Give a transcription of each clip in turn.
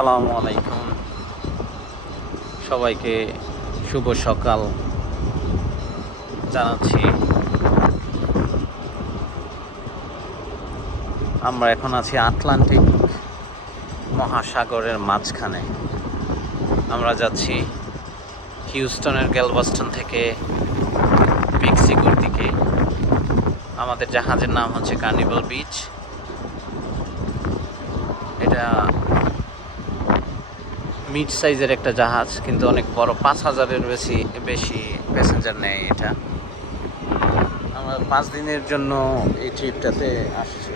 আসসালামু আলাইকুম। সবাইকে শুভ সকাল। জানাচ্ছি, আমরা এখন আছি আটলান্টিক মহাসাগরের মাঝখানে। আমরা যাচ্ছি হিউস্টনের গ্যালবাস্টন থেকে মেক্সিকোর দিকে। আমাদের জাহাজের নাম হচ্ছে কার্নিভাল বিচ। এটা মিড সাইজের একটা জাহাজ, কিন্তু অনেক বড়। পাঁচ হাজারের বেশি বেশি প্যাসেঞ্জার নেয় এটা। আমরা পাঁচ দিনের জন্য এই ট্রিপটাতে আসছি।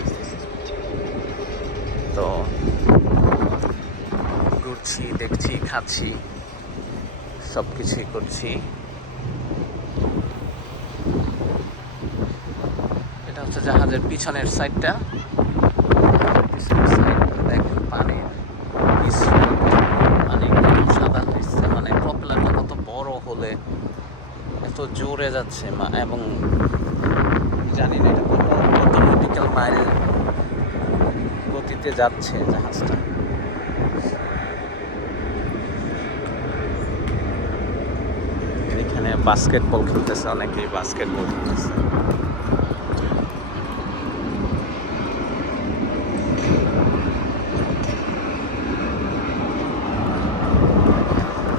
তো ঘুরছি, দেখছি, খাচ্ছি সব কিছুই করছি। এটা হচ্ছে জাহাজের পিছনের সাইডটা পিছনের সাইডটা দেখেন পানির মিশ্রণ মানে একদম সাদা হয়েছে মানে প্রপেলারটা কত বড় জোরে যাচ্ছে এবং জানি না এটা কত কত মাইল গতিতে যাচ্ছে জাহাজটা। এখানে বাস্কেটবল খেলতেছে, অনেকেই বাস্কেটবল খেলতেছে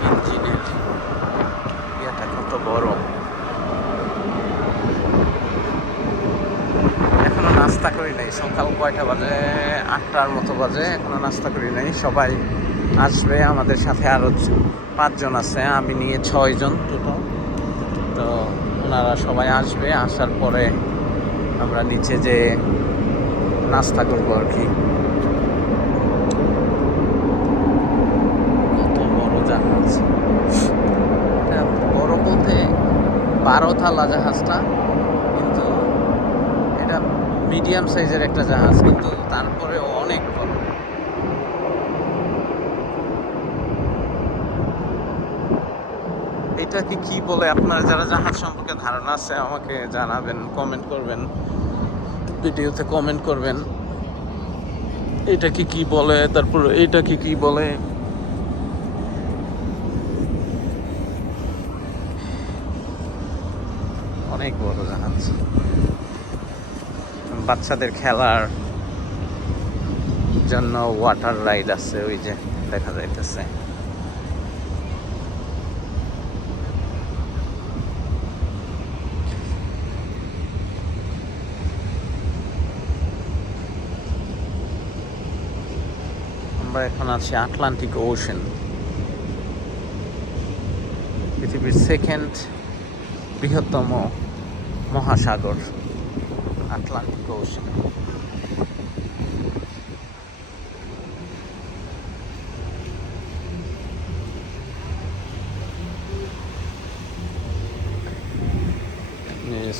ইঞ্জিনের ইয়েটা কত বড় এখনও নাস্তা করি নাই সকাল কয়টা বাজে? আটটার মতো বাজে, এখনও নাস্তা করি নাই। সবাই আসবে আমাদের সাথে আরও পাঁচজন আছে, আমি নিয়ে ছয়জন টোটাল। তো ওনারা সবাই আসবে, আসার পরে আমরা নিচে যে নাস্তা করব আর কি। বড় বলতে বারো থালা জাহাজটা। মিডিয়াম সাইজের একটা জাহাজ, কিন্তু তারপরে অনেক বড় এটাকে কি বলে? আপনারা যারা জাহাজ সম্পর্কে ধারণা আছে, আমাকে জানাবেন কমেন্ট করবেন, ভিডিওতে কমেন্ট করবেন। এটা কি বলে? তারপর এটা কি কি বলে? অনেক বড় জাহাজ। বাচ্চাদের খেলার জন্য ওয়াটার রাইড আছে, ওই যে দেখা যাইতেছে। আমরা এখন আছি আটলান্টিক ওশন পৃথিবীর সেকেন্ড বৃহত্তম মহাসাগর। Atlantic Ocean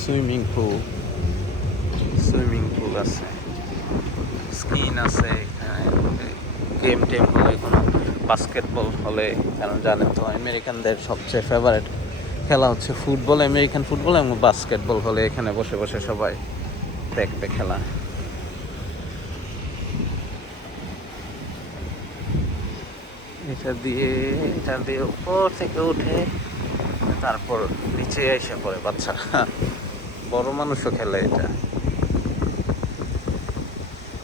swimming pool swimming pool আছে। স্কিন আছে এখানে। গেম টেম হলে কোনো বাস্কেটবল হলে কারণ জানেন তো? আমেরিকানদের সবচেয়ে ফেভারেট খেলা হচ্ছে ফুটবল আমেরিকান ফুটবল এবং বাস্কেটবল হলে এখানে বসে বসে সবাই দেখবে খেলা। এটা দিয়ে এটা দিয়ে উপর থেকে উঠে তারপর নিচে এসে পড়ে বাচ্চারা বড় মানুষও খেলে এটা।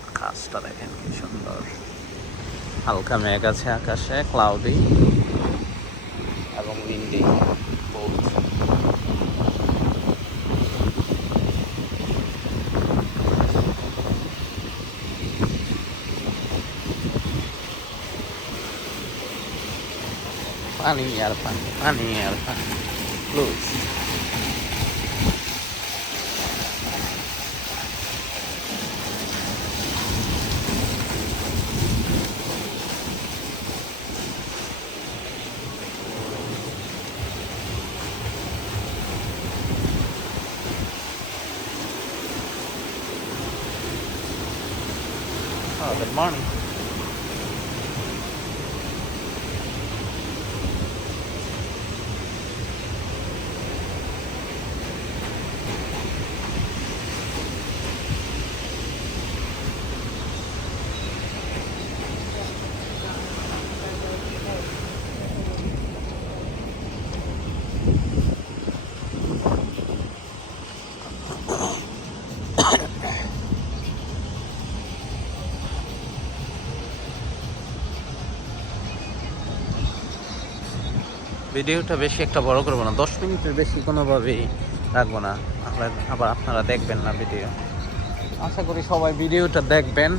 আকাশটা দেখেন কি সুন্দর। হালকা মেঘ আছে আকাশে ক্লাউডি এবং windy Funny out of funny, funny out of funny. Louis. Oh, good morning. ভিডিওটা বেশি একটা বড় করব না, দশ মিনিটের বেশি কোনোভাবেই রাখব না। তাহলে আবার আপনারা দেখবেন না ভিডিও। আশা করি সবাই ভিডিওটা দেখবেন।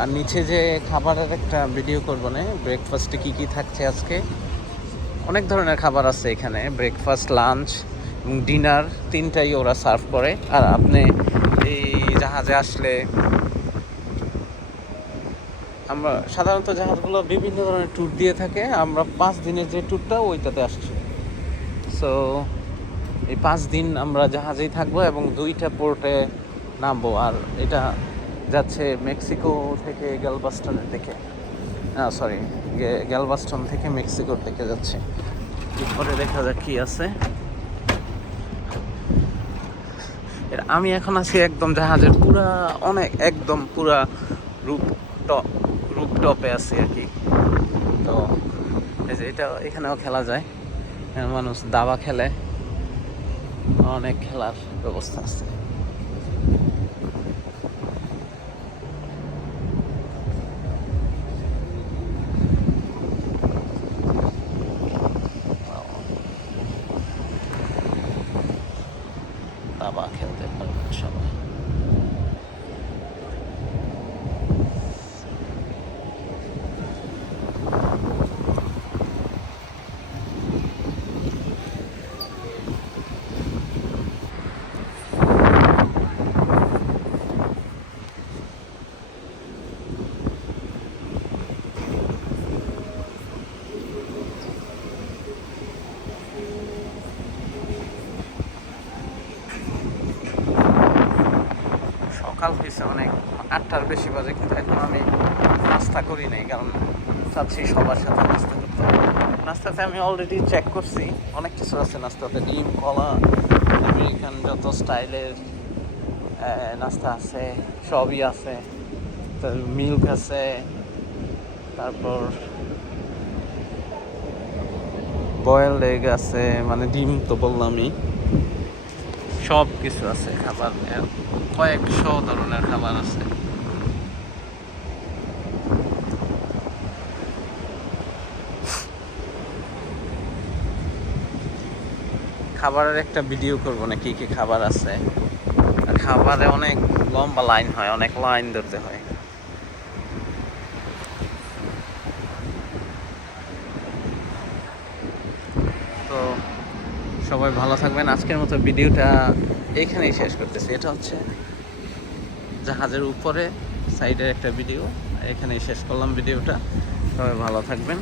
আর নিচে যে খাবারের একটা ভিডিও করব না ব্রেকফাস্টে কী কী থাকছে আজকে? অনেক ধরনের খাবার আছে এখানে ব্রেকফাস্ট লাঞ্চ এবং ডিনার তিনটাই ওরা সার্ভ করে। আর আপনি এই জাহাজে আসলে আমরা সাধারণত জাহাজগুলো বিভিন্ন ধরনের ট্যুর দিয়ে থাকে। আমরা পাঁচ দিনের যে ট্যুরটা ওইটাতে আসছি। সো এই পাঁচ দিন আমরা জাহাজেই থাকব এবং দুইটা পোর্টে নামবো। আর এটা যাচ্ছে মেক্সিকো থেকে গ্যালবাস্টনের দিকে। সরি গ্যালবাস্টন থেকে মেক্সিকোর দিকে যাচ্ছে। এরপরে দেখা যাক কি আছে। আমি এখন আছি একদম জাহাজের পুরা অনেক একদম পুরা রূপ টপ রূপ টপে আছি আর কি। তো এই যে এটা, এখানেও খেলা যায়। মানুষ দাবা খেলে। অনেক খেলার ব্যবস্থা আছে দাবা খেলতে পারবেন সবাই সকাল হয়েছে অনেক, আটটার বেশি বাজে, কিন্তু এখন আমি নাস্তা করি নাই, কারণ চাচ্ছি সবার সাথে নাস্তা করতে। নাস্তাতে আমি অলরেডি চেক করছি, অনেক কিছু আছে নাস্তাতে, ডিম, কলা আমেরিকান যত স্টাইলের নাস্তা আছে, সবই আছে। মিল্ক আছে, তারপর বয়েল এগ আছে মানে ডিম তো বললামই। সব কিছু আছে খাবার কয়েকশো ধরনের খাবার আছে। খাবারের একটা ভিডিও করব না, কি কি খাবার আছে। খাবারে অনেক লম্বা লাইন হয়, অনেক লাইন ধরতে হয়। তো সবাই ভালো থাকবেন। আজকের মতো ভিডিওটা এইখানেই শেষ করতেছি। এটা হচ্ছে জাহাজের উপরে সাইডের একটা ভিডিও। এখানেই শেষ করলাম ভিডিওটা। সবাই ভালো থাকবেন।